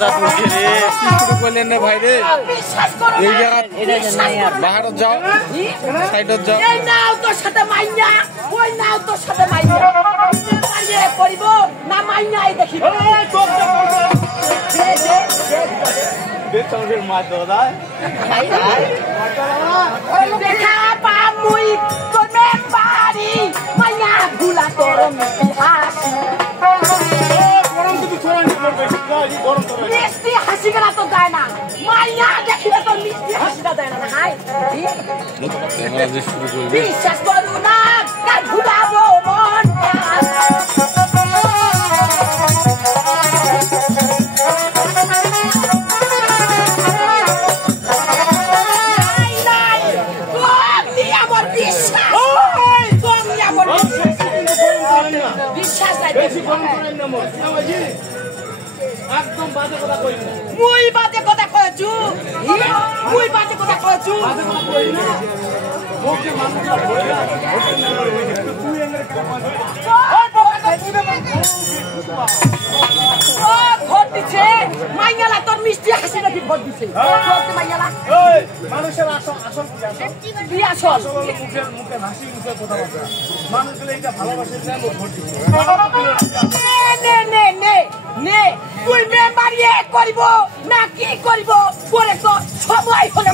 দাঁত উঠে রে কি শুরু করলেন না ভাই রে এই জায়গা বাহারত যাও সাইডত যাও এই নাও তোর সাথে মাইয়া ওই নাও তোর সাথে মাইয়া পারিয়ে করিব না মাইয়াই দেখিব বেচারের মা দাদা দেখা পামুই তোর বাড়ি মাইয়া ভুলা তোর হাসি মিষ্টি হাসি গেলা তো দেয় না মাইয়া দেখিলে তোর মিষ্টি হাসিটা দেয় না হাই বিশ্বাস করু না কার ভুলাবো মন একদম বাজে কথা কই না মুই বাজে কথা কইছু মুই বাজে কথা কইছু ওকে মানুষরা বইলা তুই এনে ভোট দিছে মাইয়ালা তোর মিষ্টি হাসি নাকি ভোট দিছে ভোট মাইয়ালা এই মানুষের আসল কি আসল মুখে হাসি মুখে কথা বলে মানুষগুলো এটা ভালোবাসে না ভোট দিছে নে নে নে নে তুই মেম্বারিয়ে করিব না কি করিব পরে তো সবাই হলে